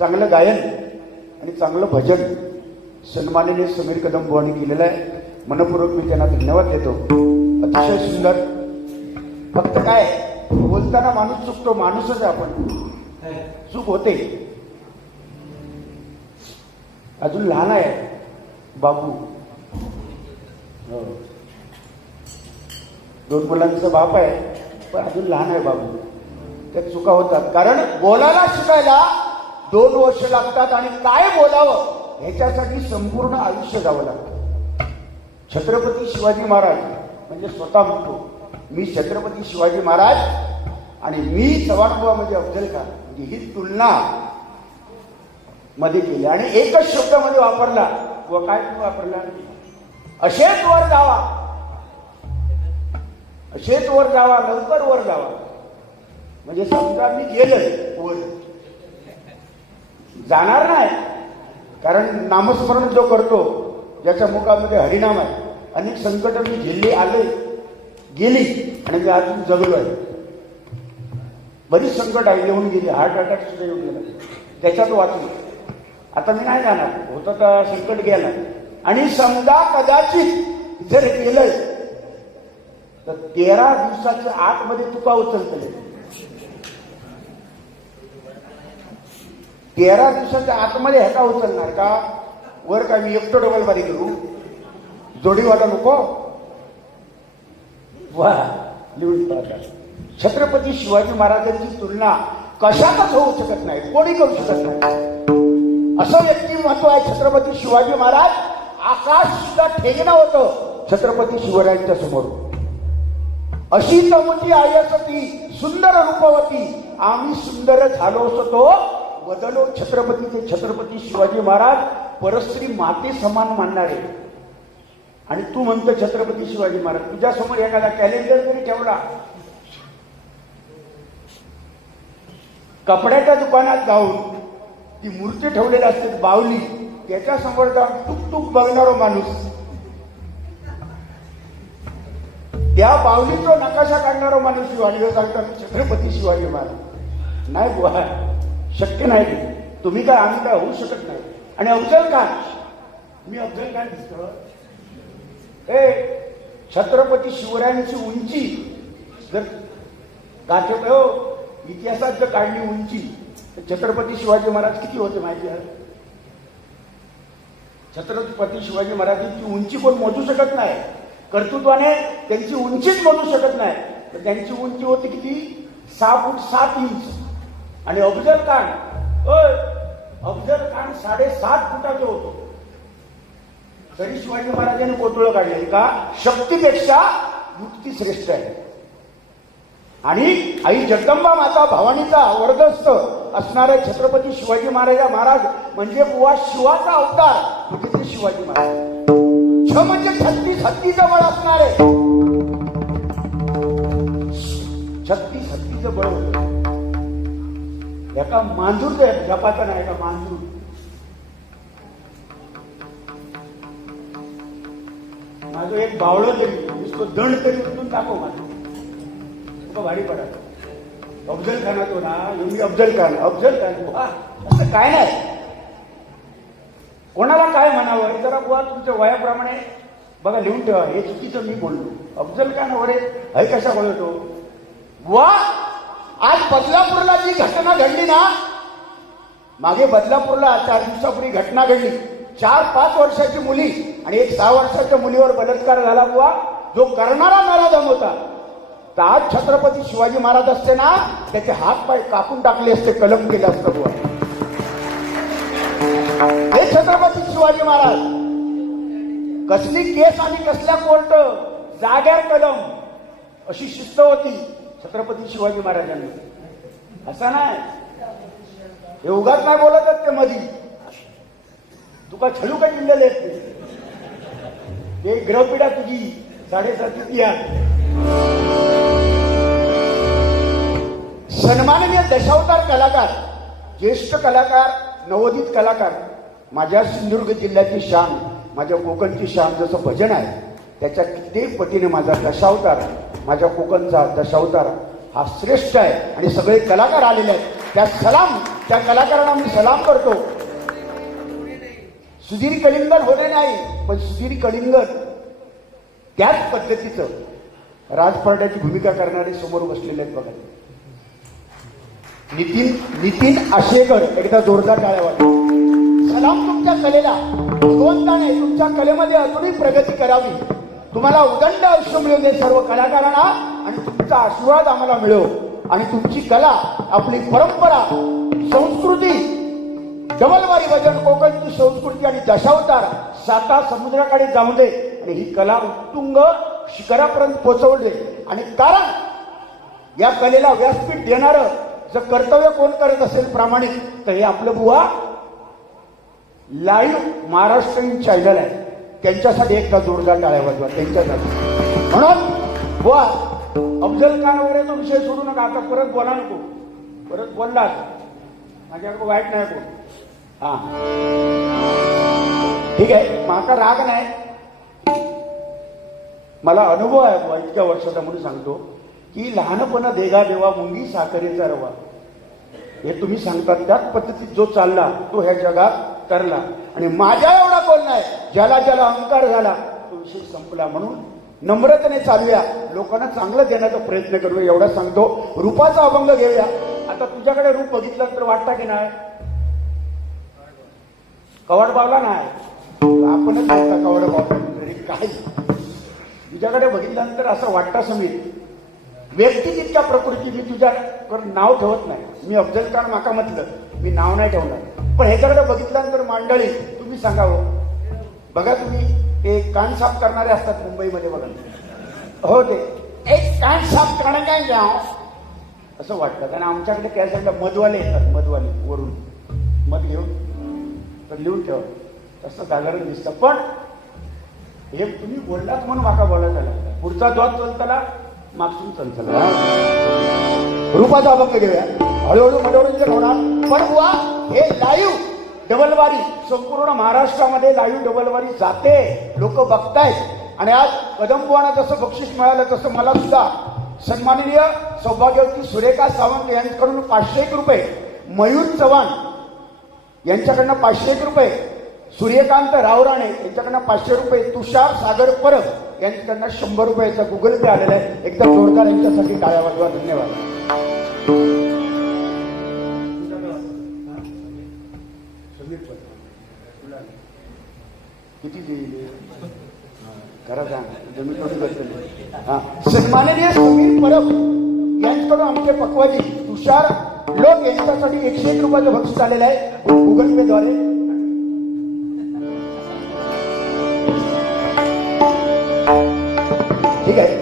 चांगलं गायन आणि चांगलं भजन सन्माननीय समीर कदम बुवांनी केलेलं आहे. मनपूर्वक मी त्यांना धन्यवाद देतो. अतिशय सुंदर. फक्त काय बोलताना माणूस चुकतो, माणूसच आहे आपण, चूक होते. अजून लहान आहे बाबू, 2 मुलांचा बाप आहे, पण अजून लहान आहे बाबू. त्या चुका होतात. कारण बोलायला शिकायला 2 वर्ष लागतात आणि काय बोलावं ह्याच्यासाठी संपूर्ण आयुष्य जावं लागतं. छत्रपती शिवाजी महाराज म्हणजे स्वतः म्हणतो मी छत्रपती शिवाजी महाराज आणि मी चव्हाणबुवा म्हणजे अफजल खान, म्हणजे ही तुलना मध्ये केली आणि एकच शब्द मध्ये वापरला. व काय वापरला? असेच वर जावा, असेच वर जावा, लवकर वर जावा. म्हणजे समजा मी गेलं वर, जाणार नाही. कारण नामस्मरण जो करतो, ज्याच्या मुखामध्ये हरिनाम आहे, अनेक संकट मी झेलली, आले गेली आणि मी अजून जगलो आहे. बरीच संकट आहे, येऊन गेली, हार्ट अटॅक सुद्धा येऊन गेला, त्याच्यात वाचलो. आता मी नाही जाणार, होतं तर संकट गेला. आणि समजा कदाचित जर गेलं तर 13 दिवसाच्या आतमध्ये तुका उचलतले. 13 दिवसाच्या आतमध्ये ह्याचा उचलणार का? वर का मी एकटो डबल बारी करू? जोडीवाला नको? वा, लिहून पाहता. छत्रपती शिवाजी महाराजांची तुलना कशातच होऊ शकत नाही, कोणी करू शकत नाही. असं व्यक्तिमत्व आहे छत्रपती शिवाजी महाराज. आकाश सुद्धा ठेगणं होतं छत्रपती शिवरायांच्या समोर. अशी तमती आयसती सुंदर रूपवती, आम्ही सुंदर झालो असतो बदलो छत्रपती. ते छत्रपती शिवाजी महाराज परस्त्री माते समान मानणारे. आणि तू म्हणतो छत्रपती शिवाजी महाराज, तुझ्यासमोर एखादा कॅलेंडर जरी ठेवला, कपड्याच्या दुकानात जाऊन ती मूर्ती ठेवलेली असते बावली, त्याच्या समोर जाऊन टुक टुक बघणारा माणूस, त्या बावलीचा नकाशा काढणारा माणूस शिवाजी सांगतात छत्रपती शिवाजी महाराज. नाही बुवा, शक्य नाही. तुम्ही काय, आम्ही काय होऊ शकत नाही. आणि अफजल खान, मी अफजल खान दिसतो. छत्रपती शिवरायांची उंची जर गाठत हो इतिहासात जर काढली उंची, तर छत्रपती शिवाजी महाराज किती होते माहिती आहे? छत्रपती शिवाजी महाराजांची उंची कोण मोजू शकत नाही. कर्तृत्वाने त्यांची उंचीच मोजू शकत नाही. तर त्यांची उंची होती किती? 6 फूट 7 इंच. आणि अफजल खान, अफजल खान 7.5 फुटाचे होतो. तरी शिवाजी महाराजांनी कोतुळं काढले का? शक्तीपेक्षा युक्ती श्रेष्ठ आहे. आणि आई जगदंबा माता भवानीचा वरदस्त असणारे छत्रपती शिवाजी महाराज म्हणजे बुवा शिवाचा अवतार म्हणजे ते शिवाजी महाराज. म्हणजे 36 हत्तीचं बळ असणारे, 36 हत्तीचं बळ होतं. एका मांजूर जपाचा नाही का मांजूर, माझं एक बावळं तरी तो दंड तरी उचलून टाको माझं भाडी पडा. अफजल खान तो ना, मी अफजल खान असं काय नाही. कोणाला काय म्हणावं जरा बुवा तुमच्या वयाप्रमाणे बघा लिहून ठेवा. हे चुकीचं मी बोललो. अफजल खान वगैरे हे कशा बोलतो बुवा? आज बदलापूरला जी घटना घडली ना, मागे बदलापूरला 4 दिवसापूर्वी घटना घडली. 4-5 वर्षाची मुली आणि एक 6 वर्षाच्या मुलीवर बलात्कार झाला बुवा. जो करणारा नराधम होता. तर आज छत्रपती शिवाजी महाराज असते ना, त्याचे हात पाय कापून टाकले असते, कलम केलं असतं बुवा. हे छत्रपती शिवाजी महाराज. कसली केस आणि कसल्या कोर्ट, जाग्यार कलम, अशी शिस्त होती छत्रपती शिवाजी महाराजांनी. असं नाही, हे उगाच नाही बोलत ते मधी. तुका छलू का जिल्ह्याला येते ते ग्रहपिढा तुझी 7.5 इतिहास. सन्माननीय दशावतार कलाकार, ज्येष्ठ कलाकार, नवोदित कलाकार, माझ्या सिंधुदुर्ग जिल्ह्याची शान, माझ्या कोकणची शान. जसं भजन आहे त्याच्या कित्येक पटीने माझा दशावतार, माझ्या कोकणचा दशावतार हा श्रेष्ठ आहे. आणि सगळे कलाकार आलेले आहेत, त्या सलाम त्या कलाकारांना मी सलाम करतो. सुधीर कलिंगड होणे नाही, पण सुधीर कलिंगड त्याच पद्धतीचं राजपारड्याची भूमिका करणारे समोर बसलेले आहेत बघा. नितीन आशेकर, एकदा जोरदार टाळ्या वाजवा. सलाम तुमच्या कलेला. भगवंताने तुमच्या कलेमध्ये अजूनही प्रगती करावी. तुम्हाला उदंड आयुष्य मिळू दे सर्व कलाकारांना, आणि तुमचा आशीर्वाद आम्हाला मिळो, आणि तुमची कला, आपली परंपरा, संस्कृती, डबलवारी भजन, कोकणची संस्कृती आणि दशावतार साता समुद्राकडे जाऊ दे, आणि ही कला उत्तुंग शिखरापर्यंत पोहोचवू दे. आणि कारण या कलेला व्यासपीठ देणारं जर कर्तव्य कोण करत असेल प्रामाणिक, तर हे आपलं बुवा लाईव्ह महाराष्ट्रीयन चॅनल आहे. त्यांच्यासाठी एकदा जोरदार टाळ्या वाजवा त्यांच्यासाठी. म्हणून बुवा अफजल खान वगैरे तो विषय सोडू नका. आता परत बोला नको. परत बोललात माझ्याकडे वाईट नाही कोण. हा ठीक आहे, माझा राग नाही. मला अनुभव आहे बुवा इतक्या वर्षाचा, म्हणून सांगतो की लहानपणा देगा देवा मुंगी साखरेचा रवा, हे तुम्ही सांगतात त्याच पद्धतीत जो चालला तो ह्या जगात करला. आणि माझ्या एवढा कोण नाही, ज्याला ज्याला अहंकार झाला तो विषय संपला. म्हणून नम्रतेने चालूया, लोकांना चांगलं देण्याचा प्रयत्न करूया, एवढा सांगतो. रूपाचा अभंग घेऊया. आता तुझ्याकडे रूप बघितलं तर वाटतं की नाही कवड बावला नाही, आपणच कवड बावला काय. तुझ्याकडे बघितल्यानंतर असं वाटतं समीर व्यक्ती तितक्या प्रकृती. मी तुझ्यावर नाव ठेवत नाही. मी अफजल खान माका म्हटलं, मी नाव नाही ठेवणार. पण ह्याच्याकडे बघितल्यानंतर मंडळी तुम्ही सांगावं. बघा तुम्ही ते कान साफ करणारे असतात मुंबईमध्ये बघा. हो ते एक कान साफ करणं काय घ्याव असं वाटतं. आणि आमच्याकडे त्या साईडला मधवाले येतात, मधवाले वरून मध घेऊन तर लिहून ठेव, तसं साधारण दिसतं. पण हे तुम्ही बोललात म्हणून माका बोलायला लागला. पुढचा द्वार चलताला मागसून चलचला. रूपाचा अभंग घेऊया. हळूहळू मनोरंजन होणार. पण बुवा हे लाईव्ह डबलवारी संपूर्ण महाराष्ट्रामध्ये लाईव्ह डबलवारी जाते, लोक बघतायत. आणि आज कदमबुवांना जसं बक्षीस मिळालं तसं मला सुद्धा सन्माननीय सौभाग्यवती सुरेखा सावंत यांच्याकडून 501 रुपये, मयूर चव्हाण यांच्याकडनं 501 रुपये, सूर्यकांत रावराणे यांच्याकडनं 500 रुपये, तुषार सागर परब यांच्याकडनं 100 रुपयाचा गुगल पे आलेला आहे. एकदा जोरदार यांच्यासाठी टाळ्या वाजवा. धन्यवाद. किती देईल खरं सांग, जमीन थोडी करते. हा सन्माननीय समीर परब यांच्याकडून आमचे पक्वाजी तुषार लोक यांच्यासाठी 101 रुपयाचं बक्षीस आलेलं आहे गुगल पे द्वारे. ठीक आहे,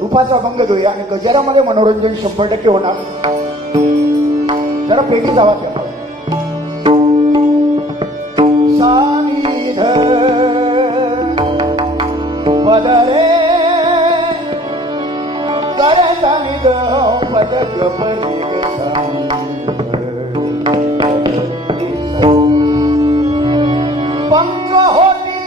रूपाचा अभंग घेऊया. आणि गजरामध्ये मनोरंजन 100% होणार. जरा पेटी जावा त्या बदले करता निद पदक पंख होती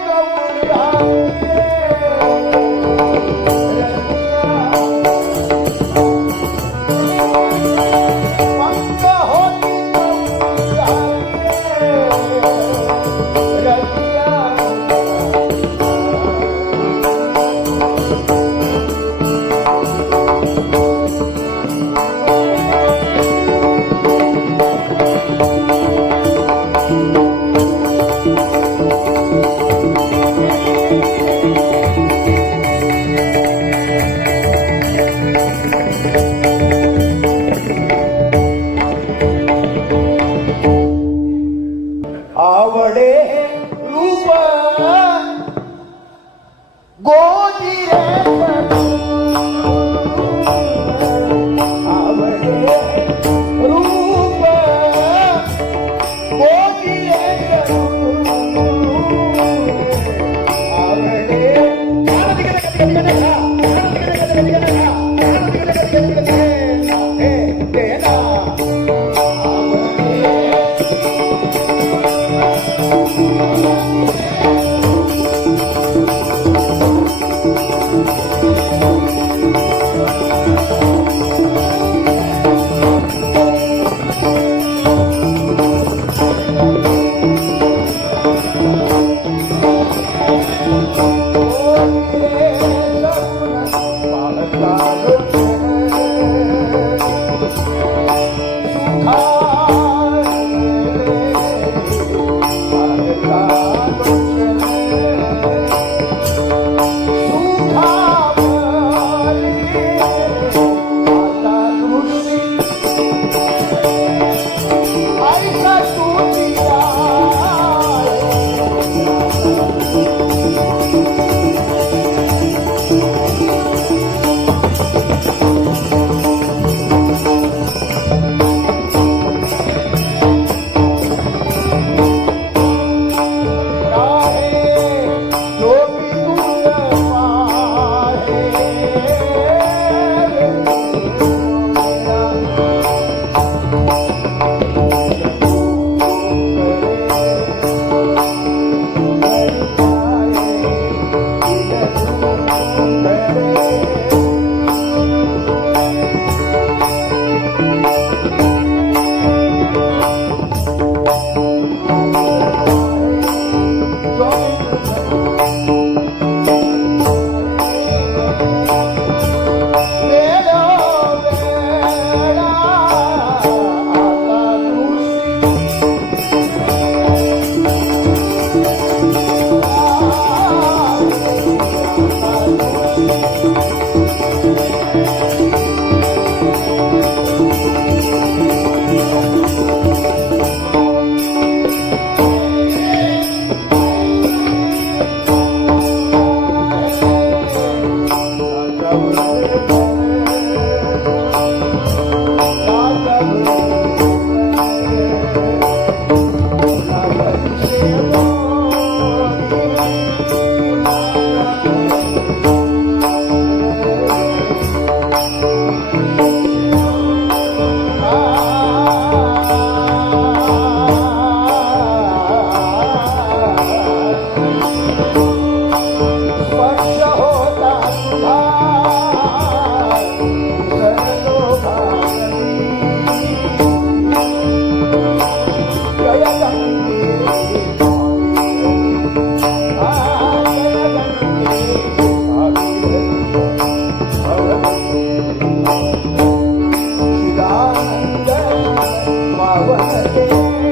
लढवाई